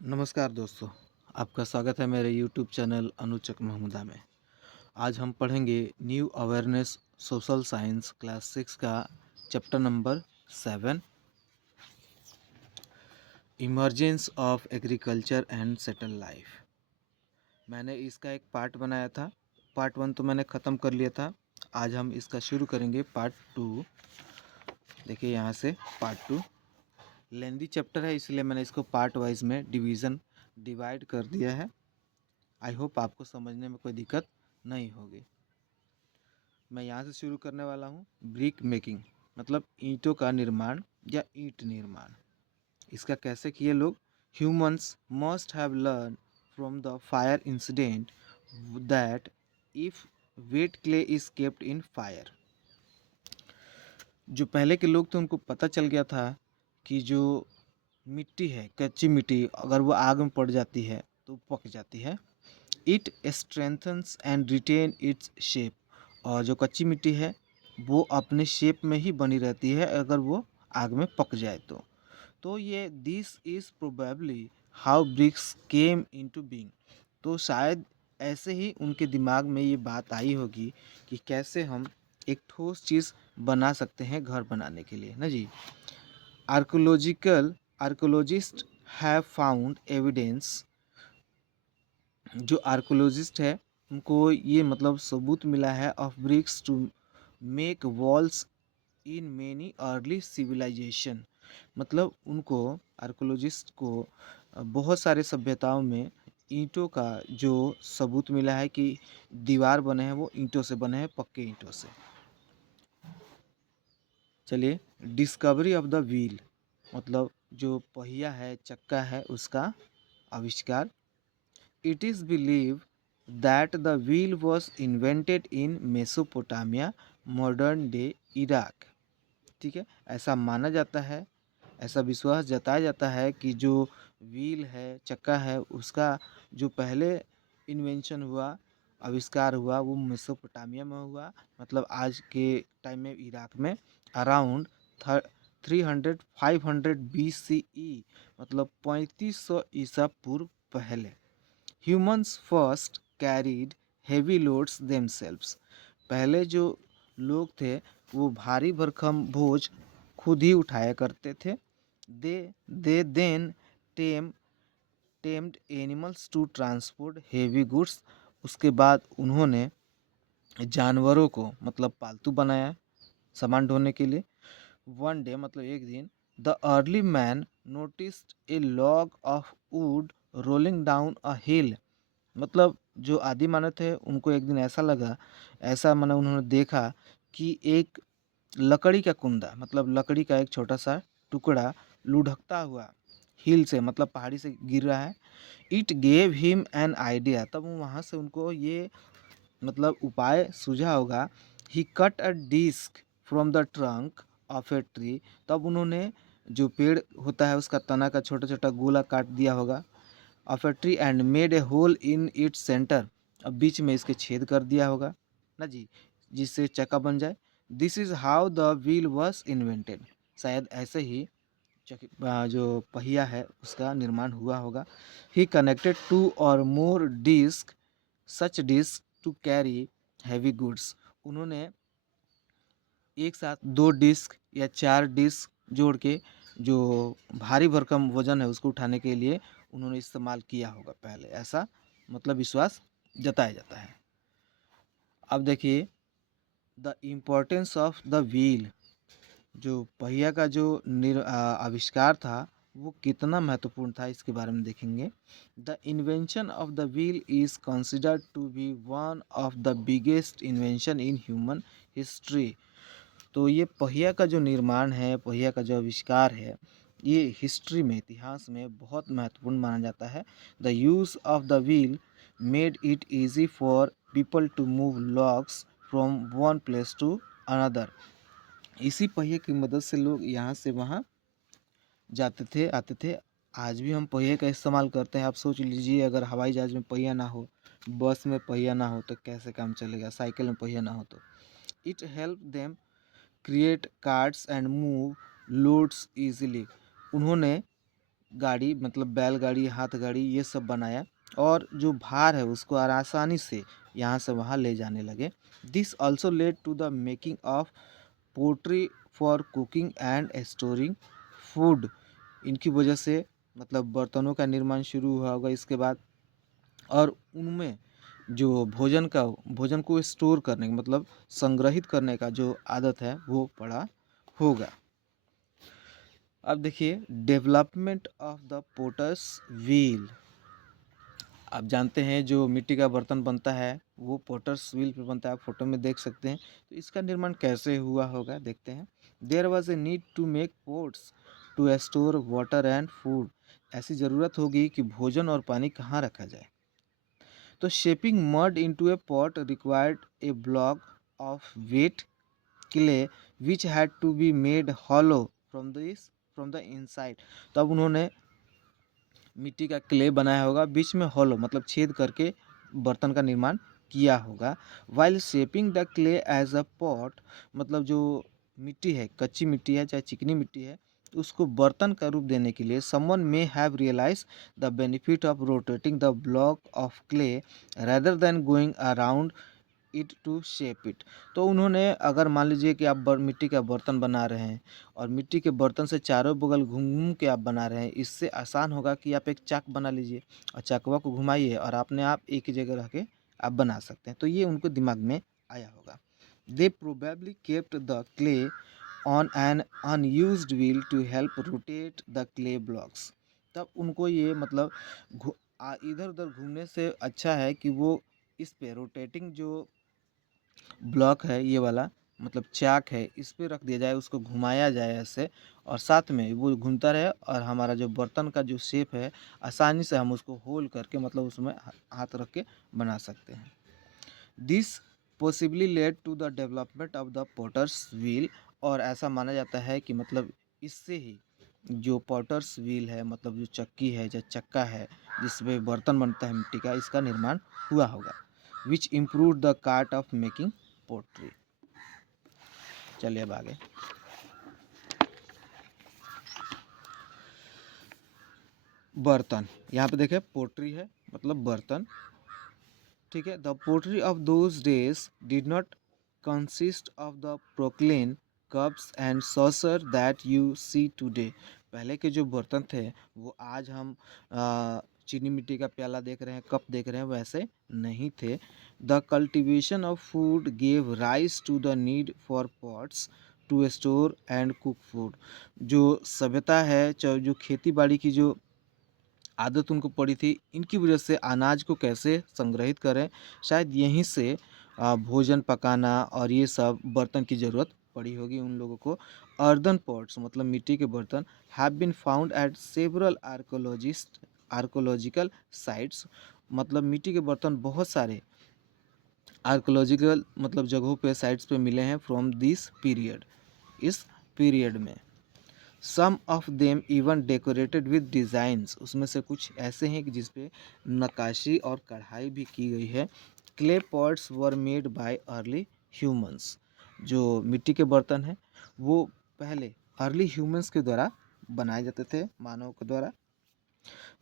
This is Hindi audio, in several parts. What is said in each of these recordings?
नमस्कार दोस्तों, आपका स्वागत है मेरे YouTube चैनल अनुचक महमूदा में। आज हम पढ़ेंगे new awareness social science class 6 का chapter number 7, emergence of agriculture and settle life. मैंने इसका एक पार्ट बनाया था। पार्ट 1 तो मैंने ख़त्म कर लिया था। आज हम इसका शुरू करेंगे पार्ट 2। देखिए यहाँ से पार्ट 2 लेंदी चैप्टर है, इसलिए मैंने इसको पार्ट वाइज में डिवाइड कर दिया है। आई होप आपको समझने में कोई दिक्कत नहीं होगी। मैं यहाँ से शुरू करने वाला हूँ। ब्रिक मेकिंग मतलब ईंटों का निर्माण या ईंट निर्माण। इसका कैसे किए लोग? Humans must have learn from the fire incident that if wait clay is kept in fire. जो पहले के लोग थे उनको पता चल गया था कि जो मिट्टी है, कच्ची मिट्टी, अगर वो आग में पड़ जाती है तो पक जाती है। It strengthens and retain its shape. और जो कच्ची मिट्टी है वो अपने शेप में ही बनी रहती है अगर वो आग में पक जाए तो ये this is probably how bricks came into being. तो शायद ऐसे ही उनके दिमाग में ये बात आई होगी कि कैसे हम एक ठोस चीज़ बना सकते हैं घर बनाने के लिए ना जी। Archaeologist have found evidence. जो आर्कोलॉजिस्ट है उनको ये मतलब सबूत मिला है of bricks to make walls in many early civilisation. मतलब उनको आर्कोलॉजिस्ट को बहुत सारे सभ्यताओं में ईंटों का जो सबूत मिला है कि दीवार बने हैं वो ईंटों से बने हैं, पक्के ईंटों से। चलिए, डिस्कवरी ऑफ द व्हील मतलब जो पहिया है, चक्का है, उसका आविष्कार। It is believed that the wheel was invented in Mesopotamia, modern day Iraq। ठीक है, ऐसा माना जाता है, ऐसा विश्वास जताया जाता है कि जो व्हील है, चक्का है, उसका जो पहले इन्वेंशन हुआ, आविष्कार हुआ, वो मेसोपोटामिया में हुआ। मतलब आज के टाइम में इराक में अराउंड 300-500 BCE, मतलब 3500 ईसा पूर्व पहले। Humans first carried heavy loads themselves. पहले जो लोग थे वो भारी भरकम बोझ खुद ही उठाया करते थे। They they then tame tamed animals to transport heavy goods. उसके बाद उन्होंने जानवरों को मतलब पालतू बनाया सामान ढोने के लिए। वन डे मतलब एक दिन, the early man noticed a log of wood rolling down a hill. मतलब जो आदि मानव थे उनको एक दिन ऐसा लगा, ऐसा माना उन्होंने देखा कि एक लकड़ी का कुंदा मतलब लकड़ी का एक छोटा सा टुकड़ा लुढ़कता हुआ हिल से मतलब पहाड़ी से गिर रहा है। It gave him an idea. तब वहाँ से उनको ये मतलब उपाय सूझा होगा। He cut a disc from the trunk of a tree. तब उन्होंने जो पेड़ होता है उसका तना का छोटा छोटा गोला काट दिया होगा off a tree and made a hole in its centre. अब बीच में इसके छेद कर दिया होगा ना जी, जिससे चक्का बन जाए। This is how the wheel was invented. शायद ऐसे ही जो पहिया है उसका निर्माण हुआ होगा। ही connected two or more disc such disc to carry heavy goods. उन्होंने एक साथ दो डिस्क या चार डिस्क जोड़ के जो भारी भरकम वजन है उसको उठाने के लिए उन्होंने इस्तेमाल किया होगा पहले, ऐसा मतलब विश्वास जताया जाता है। अब देखिए the importance of the wheel. जो पहिया का जो आविष्कार था वो कितना महत्वपूर्ण था इसके बारे में देखेंगे। The invention of the wheel is considered to be one of the biggest invention in human history. तो ये पहिया का जो निर्माण है, पहिया का जो आविष्कार है, ये हिस्ट्री में, इतिहास में बहुत महत्वपूर्ण माना जाता है। The use of the wheel made it easy for people to move logs from one place to another. इसी पहिए की मदद से लोग यहाँ से वहाँ जाते थे, आते थे। आज भी हम पहिए का इस्तेमाल करते हैं। आप सोच लीजिए अगर हवाई जहाज़ में पहिया ना हो, बस में पहिया ना हो तो कैसे काम चलेगा, साइकिल में पहिया ना हो तो। It help them create cards and move loads easily. उन्होंने गाड़ी मतलब बैलगाड़ी, हाथ गाड़ी ये सब बनाया और जो भार है उसको आसानी से यहाँ से वहाँ ले जाने लगे। This also led to the making of pottery for cooking and storing food. इनकी वजह से मतलब बर्तनों का निर्माण शुरू हुआ होगा इसके बाद, और उनमें जो भोजन को स्टोर करने का मतलब संग्रहित करने का जो आदत है वो पड़ा होगा। अब देखिए development of the potters wheel. आप जानते हैं जो मिट्टी का बर्तन बनता है वो पोटर्स व्हील पे बनता है, आप फोटो में देख सकते हैं। तो इसका निर्माण कैसे हुआ होगा देखते हैं। There was a need to make pots to store water and food. ऐसी ज़रूरत होगी कि भोजन और पानी कहाँ रखा जाए। तो shaping mud into a pot required a block of wet clay which had to be made hollow from the inside. तो अब उन्होंने मिट्टी का क्ले बनाया होगा, बीच में हॉलो मतलब छेद करके बर्तन का निर्माण किया होगा। While shaping the clay as a pot, मतलब जो मिट्टी है, कच्ची मिट्टी है चाहे चिकनी मिट्टी है, उसको बर्तन का रूप देने के लिए someone may have realize the benefit of rotating the block of clay rather than going around it to shape it. तो उन्होंने अगर मान लीजिए कि आप मिट्टी का बर्तन बना रहे हैं और मिट्टी के बर्तन से चारों बगल घूम घूम के आप बना रहे हैं, इससे आसान होगा कि आप एक चाक बना लीजिए और चाकवा को घुमाइए और अपने आप एक ही जगह रह के आप बना सकते हैं। तो ये उनको दिमाग में आया होगा। They probably kept the clay on an unused wheel to help rotate the clay blocks. तब उनको ये मतलब इधर उधर घूमने से अच्छा है कि वो इस पे रोटेटिंग जो ब्लॉक है ये वाला मतलब चाक है, इस पे रख दिया जाए, उसको घुमाया जाए ऐसे, और साथ में वो घूमता रहे और हमारा जो बर्तन का जो शेप है आसानी से हम उसको होल करके मतलब उसमें हाथ रख के बना सकते हैं। This possibly led to the development of the potter's wheel. और ऐसा माना जाता है कि मतलब इससे ही जो पॉटर्स व्हील है मतलब जो चक्की है या चक्का है जिसमें बर्तन बनता है मिट्टी का, इसका निर्माण हुआ होगा। Which improve the cart of making pottery. चलिए अब आगे। बर्तन, यहाँ पे देखें पोट्री है मतलब बर्तन, ठीक है। The pottery of those days did not consist of the porcelain cups and saucer that you see today. पहले के जो बर्तन थे वो आज हम चीनी मिट्टी का प्याला देख रहे हैं, कप देख रहे हैं, वैसे नहीं थे। The cultivation of food gave rise to the need for pots to store and cook food. जो सभ्यता है, चाहे जो खेती बाड़ी की जो आदत उनको पड़ी थी, इनकी वजह से अनाज को कैसे संग्रहित करें, शायद यहीं से भोजन पकाना और ये सब बर्तन की ज़रूरत पड़ी होगी उन लोगों को। अर्दन पॉट्स मतलब मिट्टी के बर्तन have been found at several archaeological sites. मतलब मिट्टी के बर्तन बहुत सारे आर्कोलॉजिकल मतलब जगहों पे साइट्स पे मिले हैं फ्रॉम दिस पीरियड, इस पीरियड में। Some of them even decorated with designs, उसमें से कुछ ऐसे हैं कि जिस पे नक्काशी और कढ़ाई भी की गई है। Clay pots were made by early humans. जो मिट्टी के बर्तन हैं वो पहले अर्ली ह्यूमंस के द्वारा बनाए जाते थे, मानव के द्वारा।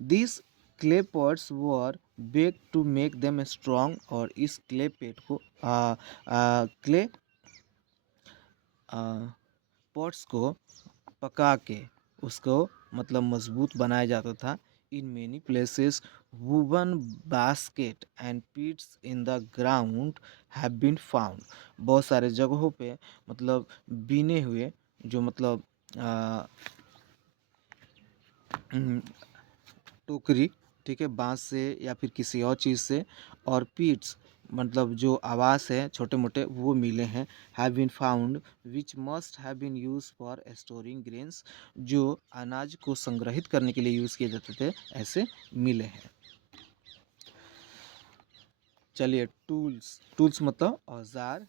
This clay pots were bake to make them strong. और इस क्ले पेट को क्ले पॉट्स को पका के उसको मतलब मजबूत बनाया जाता था। In many places woven basket and pits in the ground have been found. बहुत सारे जगहों पे मतलब बीने हुए जो मतलब टोकरी, ठीक है, बांस से या फिर किसी और चीज़ से, और पीट्स मतलब जो आवास है छोटे मोटे वो मिले हैं। Have been found which must have been use for storing grains. जो अनाज को संग्रहित करने के लिए यूज़ किए जाते थे, ऐसे मिले हैं। चलिए टूल्स, टूल्स मतलब औजार।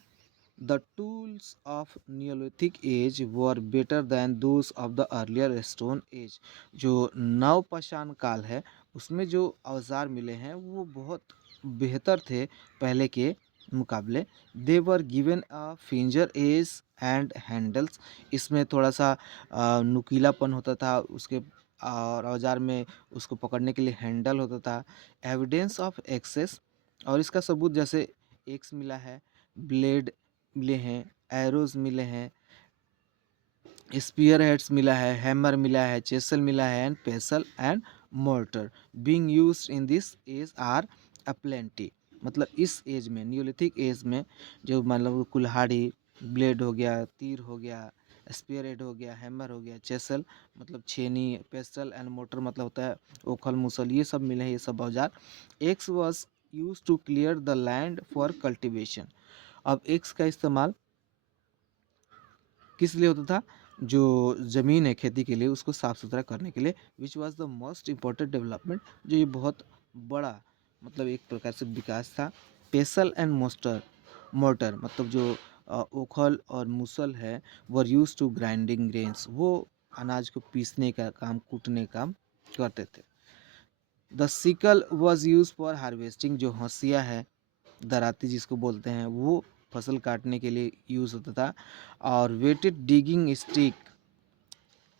The tools of Neolithic age were better than those of the earlier stone age. जो नवपाषाण काल है उसमें जो औजार मिले हैं वो बहुत बेहतर थे पहले के मुकाबले। They were given a finger edge and handles. इसमें थोड़ा सा नुकीलापन होता था, उसके और औजार में उसको पकड़ने के लिए हैंडल होता था। एविडेंस ऑफ एक्सेस, और इसका सबूत जैसे एक्स मिला है, ब्लेड मिले हैं, एरोज मिले हैं, स्पीयर हेड्स मिला है, हैमर मिला है, चेसल मिला है, and pestle and mortar being used in this age are aplenty. मतलब इस एज में, न्यूलिथिक एज में, जो मतलब कुल्हाड़ी, ब्लेड हो गया, तीर हो गया, स्पीयर हेड हो गया, हैमर हो गया, चेसल मतलब छेनी, पेसल एंड मोटर मतलब होता है ओखल मुसल, ये सब मिले हैं, ये सब औजार। Axe was use to clear the land for cultivation. अब एक्स का इस्तेमाल किस लिए होता था? जो ज़मीन है खेती के लिए, उसको साफ़ सुथरा करने के लिए। Which was the most important development, जो ये बहुत बड़ा मतलब एक प्रकार से विकास था। पेसल एंड मोस्टर मोर्टर मतलब जो ओखल और मूसल है, वर यूज टू ग्राइंडिंग ग्रेन्स, वो अनाज को पीसने का काम, कूटने का काम करते थे। The sickle was use for harvesting, जो हंसिया है, दराती जिसको बोलते हैं, वो फसल काटने के लिए यूज़ होता था। और weighted digging stick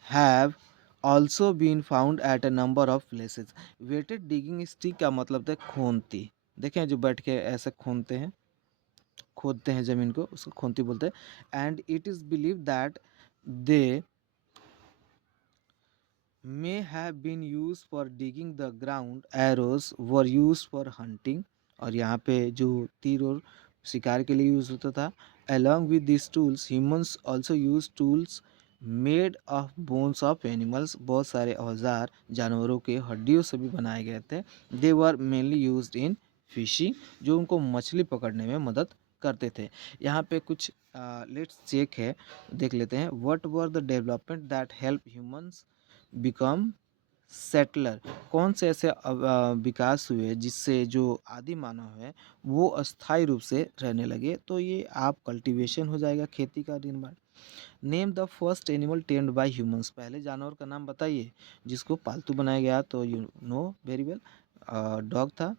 have also been found at a number of places. Weighted digging stick का मतलब था खोनती, देखें जो बैठ के ऐसे खोनते हैं, खोदते हैं ज़मीन को, उसको खोनती बोलते हैं। And it is believe that they may have been used for digging the ground, arrows were used for hunting, और यहाँ पे जो तीर और शिकार के लिए यूज़ होता था। along with these tools humans also use tools made of bones of animals, बहुत सारे औजार जानवरों के हड्डियों से भी बनाए गए थे। they were mainly used in fishing, जो उनको मछली पकड़ने में मदद करते थे। यहाँ पे कुछ लेट्स चेक है, देख लेते हैं। what were the development that help humans become settler, कौन से ऐसे विकास हुए जिससे जो आदि मानव है वो अस्थायी रूप से रहने लगे? तो ये आप कल्टीवेशन हो जाएगा, खेती का निर्माण। Name the first animal tamed bye humans, पहले जानवर का नाम बताइए जिसको पालतू बनाया गया, तो you know very well, dog था।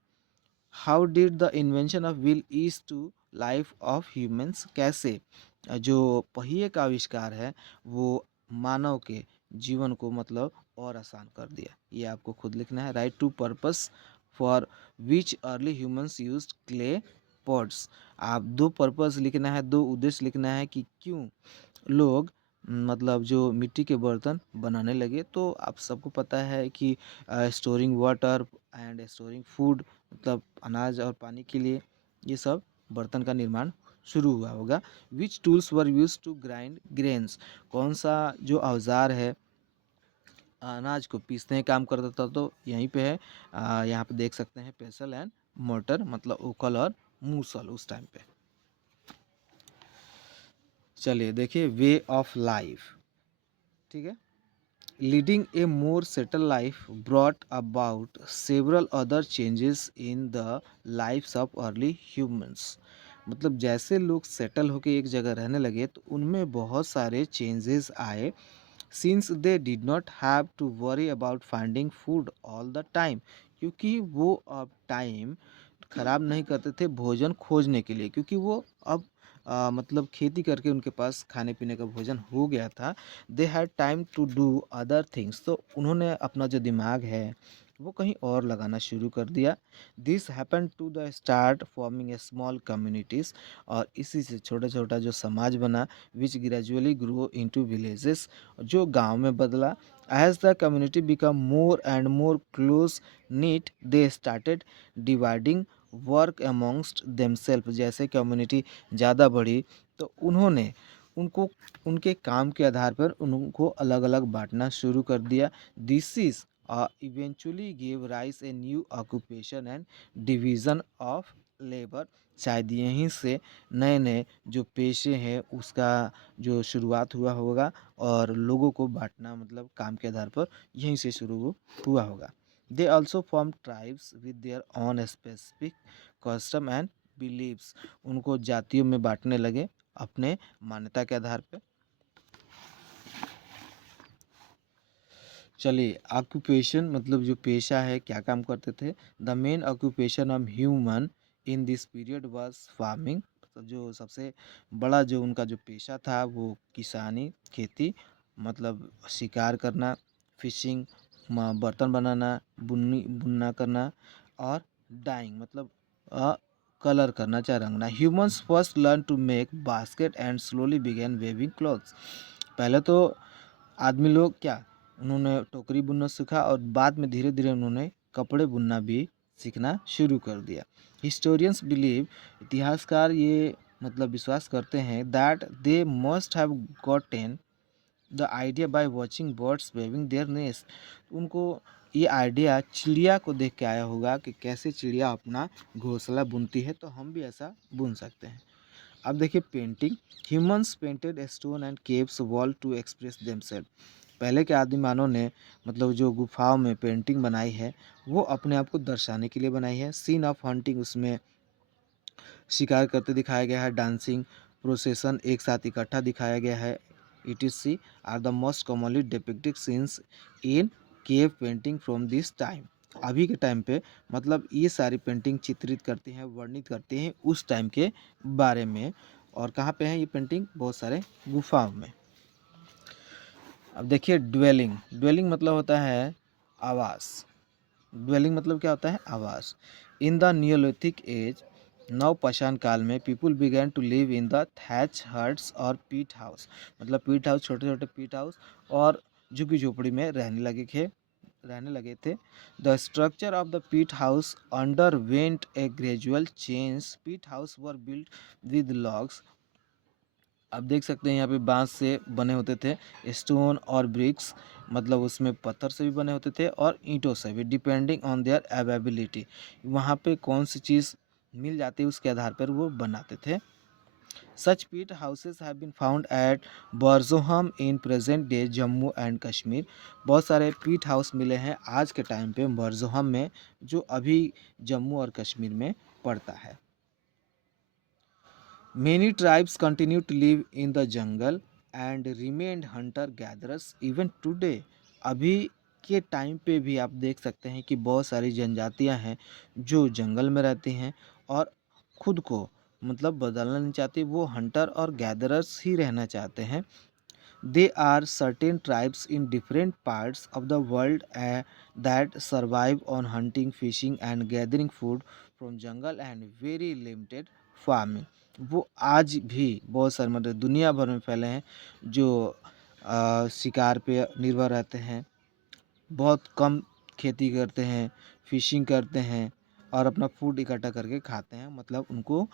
How did the invention of wheel ease to life of humans, कैसे जो पहिए का आविष्कार है वो मानव के जीवन को मतलब और आसान कर दिया? ये आपको खुद लिखना है। Write two purpose for which early humans used clay pots, आप दो पर्पस लिखना है, दो उद्देश्य लिखना है कि क्यों लोग मतलब जो मिट्टी के बर्तन बनाने लगे। तो आप सबको पता है कि storing water and storing food, मतलब अनाज और पानी के लिए ये सब बर्तन का निर्माण शुरू हुआ होगा। Which tools were use to grind grains, कौन सा जो औजार है अनाज को पीसने का काम करता था? तो यहीं पे है, यहाँ पे देख सकते हैं पेसल एंड मोटर मतलब ओखल और मूसल उस टाइम पे। चलिए देखिए, वे ऑफ लाइफ, ठीक है। Leading a more settle life brought about several other changes in the lifes of early humans, मतलब जैसे लोग सेटल होकर एक जगह रहने लगे तो उनमें बहुत सारे चेंजेस आए। Since they did not have to worry about finding food all the time, क्योंकि वो अब टाइम खराब नहीं करते थे भोजन खोजने के लिए, क्योंकि वो अब मतलब खेती करके उनके पास खाने पीने का भोजन हो गया था। They had time to do other things, तो उन्होंने अपना जो दिमाग है वो कहीं और लगाना शुरू कर दिया। This happen to the start forming a small communities, और इसी से छोटा छोटा जो समाज बना, which gradually grow into villages, जो गांव में बदला। As the community become more and more close knit they started dividing work amongst themself, जैसे कम्युनिटी ज़्यादा बढ़ी तो उन्होंने उनको उनके काम के आधार पर उनको अलग अलग बांटना शुरू कर दिया। This is eventually give rise a new occupation and division of labour, शायद यहीं से नए नए जो पेशे हैं उसका जो शुरुआत हुआ होगा, और लोगों को बांटना मतलब काम के आधार पर यहीं से शुरू हुआ होगा। They also form tribes with their own specific custom and believes, उनको जातियों में बांटने लगे अपने मान्यता के आधार पर। चलिए, ऑक्यूपेशन मतलब जो पेशा है, क्या काम करते थे? The main occupation of human in this period was farming, तो जो सबसे बड़ा जो उनका जो पेशा था वो किसानी, खेती, मतलब शिकार करना, फिशिंग, बर्तन बनाना, बुनना करना और डाइंग मतलब कलर करना चाहे रंगना। Humans first learn to make basket and slowly begin weaving clothes. पहले तो आदमी लोग क्या, उन्होंने टोकरी बुनना सीखा और बाद में धीरे धीरे उन्होंने कपड़े बुनना भी सीखना शुरू कर दिया। हिस्टोरियंस बिलीव, इतिहासकार ये मतलब विश्वास करते हैं that they must have gotten the idea by watching birds weaving their nest. उनको ये आइडिया चिड़िया को देख के आया होगा कि कैसे चिड़िया अपना घोंसला बुनती है, तो हम भी ऐसा बुन सकते हैं। अब देखिए painting. Humans painted stone and caves wall to express themself. पहले के आदिमानव ने मतलब जो गुफाओं में पेंटिंग बनाई है वो अपने आप को दर्शाने के लिए बनाई है। सीन ऑफ हंटिंग, उसमें शिकार करते दिखाया गया है। डांसिंग प्रोसेसन एक साथ इकट्ठा दिखाया गया है। etc are the most commonly depicted scenes in cave painting from this time. अभी के टाइम पे मतलब ये सारी पेंटिंग चित्रित करती हैं, वर्णित करती हैं उस टाइम के बारे में। और कहाँ पे है ये पेंटिंग? बहुत सारे गुफाओं में। अब देखिए ड्वेलिंग। ड्वेलिंग मतलब होता है आवास। ड्वेलिंग मतलब क्या होता है? आवास। इन द नियोलिथिक एज, नवपाषाण काल में people began to live in the thatch huts और पीट हाउस। मतलब पीट हाउस, छोटे छोटे पीट हाउस और झुग्गी झोपड़ी में रहने लगे थे। The structure of the pit house underwent a gradual change. Pit house were built with logs. आप देख सकते हैं यहाँ पे बांस से बने होते थे। स्टोन और ब्रिक्स मतलब उसमें पत्थर से भी बने होते थे और ईंटों से भी, डिपेंडिंग ऑन देयर अवेबिलिटी। वहाँ पे कौन सी चीज़ मिल जाती है उसके आधार पर वो बनाते थे। Such pit houses have been found at Burzahom in present day Jammu and Kashmir. बहुत सारे पीट हाउस मिले हैं आज के टाइम पे बर्जोहम में, जो अभी जम्मू और कश्मीर में पड़ता है। Many tribes continue to live in the jungle and remained hunter gatherers even today. अभी के टाइम पे भी आप देख सकते हैं कि बहुत सारी जनजातियां हैं जो जंगल में रहती हैं और खुद को मतलब बदलना नहीं चाहती, वो हंटर और गैदरर्स ही रहना चाहते हैं। There are certain tribes in different parts of the world that survive on hunting, fishing and gathering food from jungle and very limited farming. वो आज भी बहुत सारे मतलब दुनिया भर में फैले हैं जो शिकार पे निर्भर रहते हैं, बहुत कम खेती करते हैं, फिशिंग करते हैं और अपना फूड इकट्ठा करके खाते हैं। मतलब उनको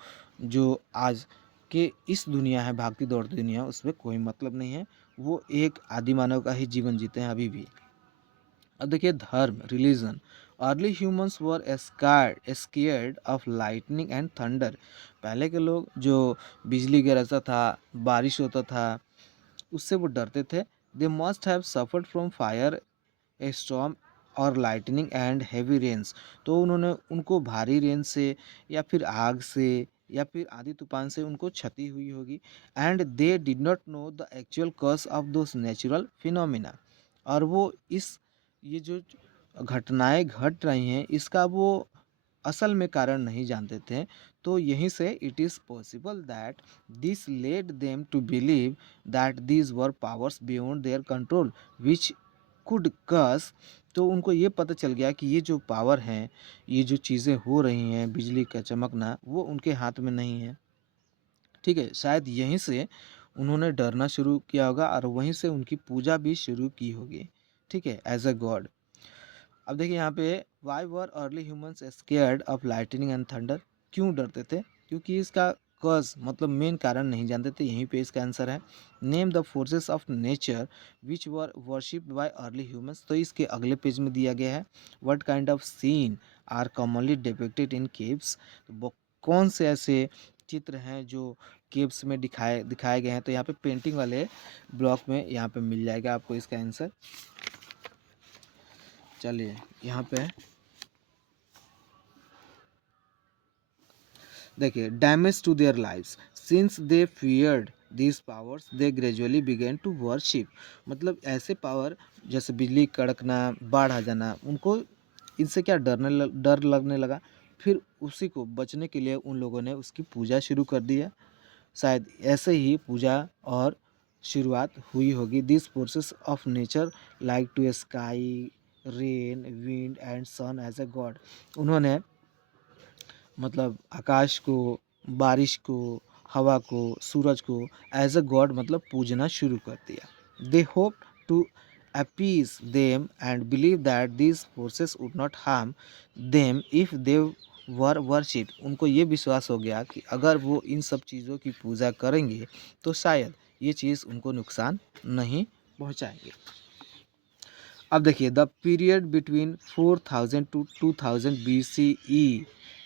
जो आज के इस दुनिया है, भागती दौड़ती दुनिया, उसमें कोई मतलब नहीं है। वो एक आदि मानव का ही जीवन जीते हैं अभी भी। अब देखिए धर्म, religion. Early humans were scared of lightning and thunder. पहले के लोग जो बिजली गिरता था, बारिश होता था, उससे वो डरते थे। दे must have suffered from fire, A storm और लाइटनिंग एंड हैवी रेन्स। तो उन्होंने उनको भारी रेन से या फिर आग से या फिर आंधी तूफान से उनको क्षति हुई होगी। And they did not know the actual cause of those natural phenomena. और वो इस ये जो घटनाएं घट रही हैं इसका वो असल में कारण नहीं जानते थे। तो यहीं से it is possible that this led them to believe that these were powers beyond their control which could curse. तो उनको ये पता चल गया कि ये जो पावर हैं, ये जो चीज़ें हो रही हैं, बिजली का चमकना, वो उनके हाथ में नहीं है। ठीक है, शायद यहीं से उन्होंने डरना शुरू किया होगा और वहीं से उनकी पूजा भी शुरू की होगी। ठीक है, एज अ गॉड। अब देखिए यहाँ पे why were early humans scared of lightning and thunder. क्यों डरते थे? क्योंकि इसका कॉज मतलब मेन कारण नहीं जानते थे। यहीं पे इसका आंसर है। Name the forces of nature which were worshipped by early humans. तो इसके अगले पेज में दिया गया है what kind of scene are commonly depicted in caves. तो कौन से ऐसे चित्र हैं जो केव्स में दिखाए गए हैं? तो यहाँ पे पेंटिंग वाले ब्लॉक में यहाँ पे मिल जाएगा आपको इसका आंसर। चलिए यहाँ पे देखिए, damage to their lives since they feared this powers they gradually began to worship. मतलब ऐसे पावर जैसे बिजली कड़कना, बाढ़ आ जाना, उनको इनसे क्या डर लगने लगा। फिर उसी को बचने के लिए उन लोगों ने उसकी पूजा शुरू कर दिया। शायद ऐसे ही पूजा और शुरुआत हुई होगी। This forces of nature like to sky rain wind and sun as a god. उन्होंने मतलब आकाश को, बारिश को, हवा को, सूरज को एज अ गॉड मतलब पूजना शुरू कर दिया। They hope to appease them and believe that these forces would not harm them if they were worshipped। उनको ये विश्वास हो गया कि अगर वो इन सब चीज़ों की पूजा करेंगे तो शायद ये चीज़ उनको नुकसान नहीं पहुंचाएंगे। अब देखिए the period between 4000 to 2000 BCE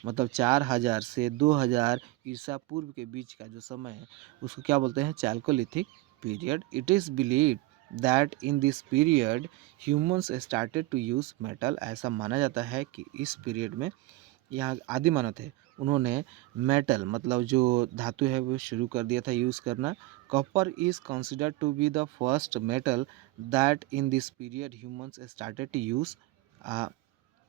मतलब 4000 से 2000 ईसा पूर्व के बीच का जो समय है उसको क्या बोलते हैं? Chalcolithic period. It is believe that in this period humans started to use metal. ऐसा माना जाता है कि इस पीरियड में यहाँ आदि मानव थे, उन्होंने मेटल मतलब जो धातु है वो शुरू कर दिया था यूज़ करना। Copper is considered to be the first metal that in this period humans started to use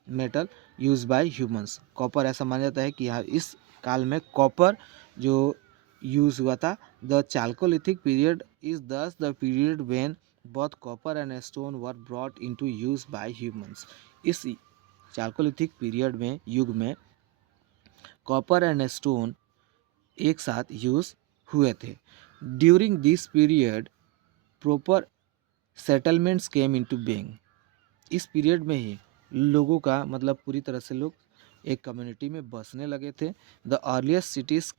metal use by humans. Copper ऐसा माना जाता है कि यहाँ इस काल में कॉपर जो यूज़ हुआ था। द चाल्कोलिथिक पीरियड इज दस the period when both copper and stone were brought into use by humans. इस चाल्कोलिथिक पीरियड में युग में कॉपर एंड स्टोन एक साथ यूज हुए थे। During this period proper settlements came into being. इस पीरियड में ही लोगों का मतलब पूरी तरह से लोग एक कम्युनिटी में बसने लगे थे। The earliest cities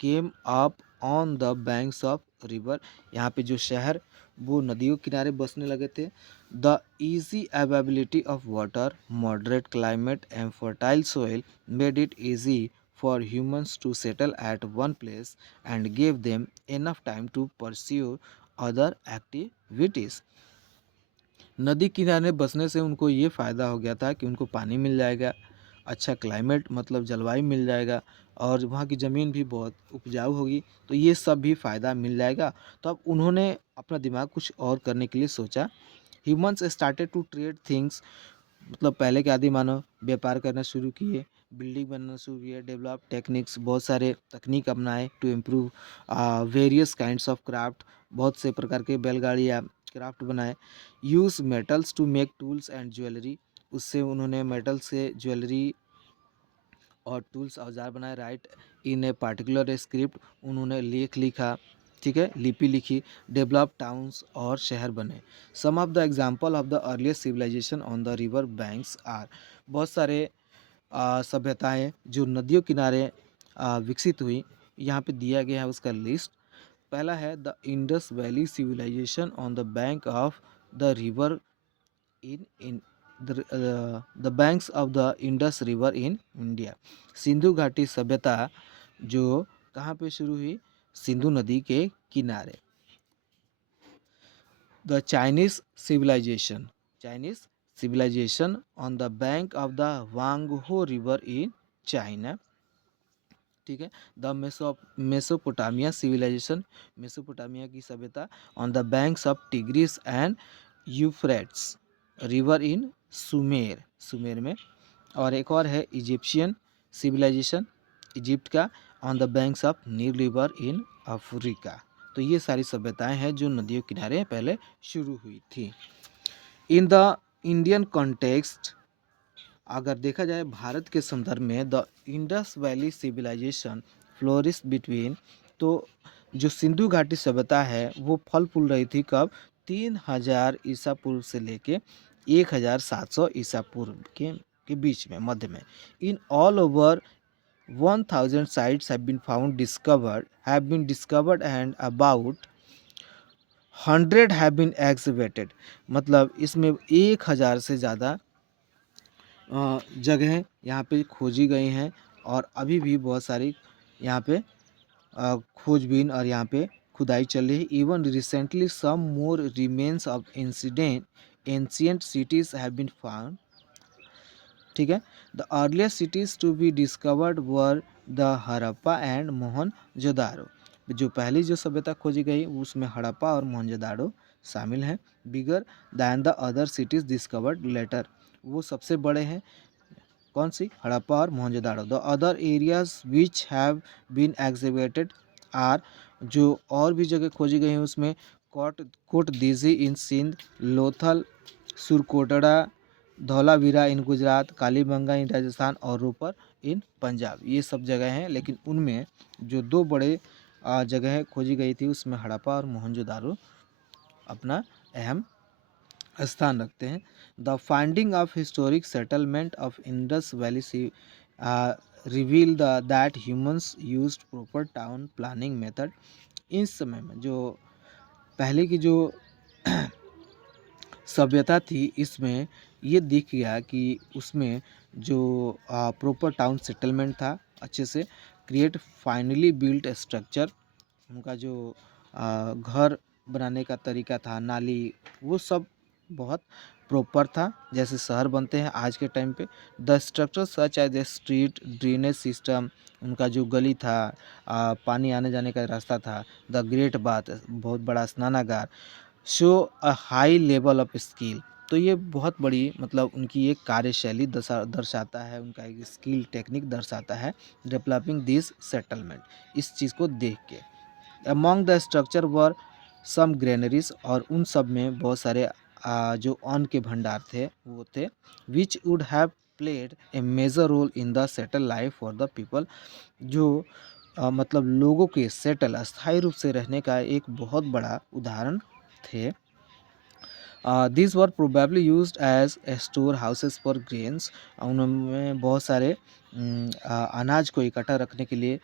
came up on the banks of river. यहाँ पे जो शहर वो नदियों के किनारे बसने लगे थे। The easy availability of water, moderate climate and fertile soil made it easy for humans to settle at one place and give them enough time to pursue other activities. नदी किनारे बसने से उनको ये फ़ायदा हो गया था कि उनको पानी मिल जाएगा, अच्छा क्लाइमेट मतलब जलवायु मिल जाएगा और वहाँ की ज़मीन भी बहुत उपजाऊ होगी, तो ये सब भी फ़ायदा मिल जाएगा। तो अब उन्होंने अपना दिमाग कुछ और करने के लिए सोचा। Humans started to trade things मतलब पहले के आदि मानव व्यापार करना शुरू किए, बिल्डिंग बनाना शुरू किए, डेवलप टेक्निक्स बहुत सारे तकनीक अपनाए to improve various kinds of craft. बहुत से प्रकार के बैलगाड़ियाँ क्राफ्ट बनाए। Use metals to make tools and jewellery. उससे उन्होंने मेटल से ज्वेलरी और टूल्स औजार बनाए। Write in a particular script, उन्होंने लेख लिखा, ठीक है, लिपि लिखी। डेवलप टाउन्स और शहर बने। Some of the example of the earliest civilisation on the river banks are. बहुत सारे सभ्यताएं जो नदियों किनारे विकसित हुई, यहाँ पे दिया गया है उसका लिस्ट। पहला है the Indus valley civilisation on the bank of the river in the banks of the Indus river in India. Sindhu घाटी सभ्यता जो कहाँ पे शुरू हुई? सिंधु नदी के किनारे। The Chinese civilisation on the bank of the Hwang Ho river in China, ठीक है। द मेसोपोटामिया सिविलाइजेशन, मेसोपोटामिया की सभ्यता on the banks of Tigris and Euphrates river in Sumer, Sumer में। और एक और है इजिप्शियन सिविलाइजेशन, इजिप्ट का on the banks of Nile river in Africa. तो ये सारी सभ्यताएं हैं जो नदियों किनारे पहले शुरू हुई थी। इन द इंडियन कॉन्टेक्स्ट, अगर देखा जाए भारत के संदर्भ में, the Indus valley civilisation flourish between, तो जो सिंधु घाटी सभ्यता है वो फल फूल रही थी कब? 3000 ईसा पूर्व से लेके 1700 ईसा पूर्व के बीच में, मध्य में। In all over 1000 sites have been discovered and about 100 have been excavated। मतलब इसमें 1000 से ज़्यादा जगहें यहाँ पे खोजी गई हैं और अभी भी बहुत सारी यहाँ पे खोजबीन और यहाँ पे खुदाई चल रही है। Even recently some more remains of ancient cities have been found, ठीक है। The earliest cities to be discovered were the Harappa and Mohenjodaro. जो पहली जो सभ्यता खोजी गई उसमें हड़प्पा और मोहनजोदारो शामिल हैं। Bigger than the other cities discovered later, वो सबसे बड़े हैं। कौन सी? हड़प्पा और Mohenjodaro. The other areas which have been excavated are, जो और भी जगह खोजी गई हैं उसमें कोट कोट दीजी इन सिंध, लोथल सुरकोटड़ा, धौलावीरा इन गुजरात, कालीबंगा इन राजस्थान और रोपर इन पंजाब, ये सब जगह हैं। लेकिन उनमें जो दो बड़े जगहें खोजी गई थी उसमें हड़प्पा और मोहनजोदारो अपना अहम स्थान रखते हैं। The finding of historic settlement of Indus valley reveal that humans used proper town planning method. इस समय में जो पहले की जो सभ्यता थी इसमें ये दिख गया कि उसमें जो प्रॉपर टाउन सेटलमेंट था, अच्छे से क्रिएट फाइनली बिल्ट स्ट्रक्चर, उनका जो घर बनाने का तरीका था, नाली, वो सब बहुत प्रॉपर था, जैसे शहर बनते हैं आज के टाइम पे। The structure such as a street, drainage system, उनका जो गली था, पानी आने जाने का रास्ता था, द ग्रेट बाथ, बहुत बड़ा स्नानागार, show a high level of skill. तो ये बहुत बड़ी मतलब उनकी एक कार्यशैली दर्शाता है, उनका एक स्किल टेक्निक दर्शाता है डेवलपिंग दिस सेटलमेंट। इस चीज़ को देख के among the structure were some granaries, और उन सब में बहुत सारे जो अन्न के भंडार थे वो थे, which would have played a major role in the settle life for the people, जो मतलब लोगों के सेटल अस्थायी रूप से रहने का एक बहुत बड़ा उदाहरण थे। These were probably used as store houses for grains, उनमें बहुत सारे अनाज को इकट्ठा रखने के लिए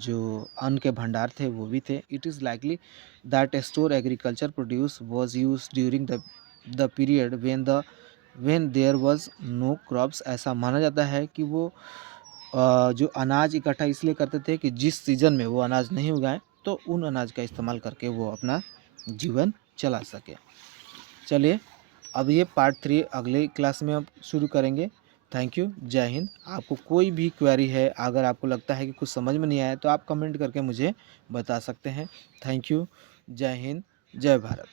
जो अन्न के भंडार थे वो भी थे। It is likely that store agriculture produce was use during the period when there was no crops. ऐसा माना जाता है कि वो जो अनाज इकट्ठा इसलिए करते थे कि जिस सीज़न में वो अनाज नहीं उगाएं तो उन अनाज का इस्तेमाल करके वो अपना जीवन चला सके। चलिए अब ये पार्ट 3 अगले क्लास में अब शुरू करेंगे। थैंक यू, जय हिंद। आपको कोई भी क्वेरी है, अगर आपको लगता है कि कुछ समझ में नहीं आया तो आप कमेंट करके मुझे बता सकते हैं। थैंक यू, जय हिंद, जय भारत।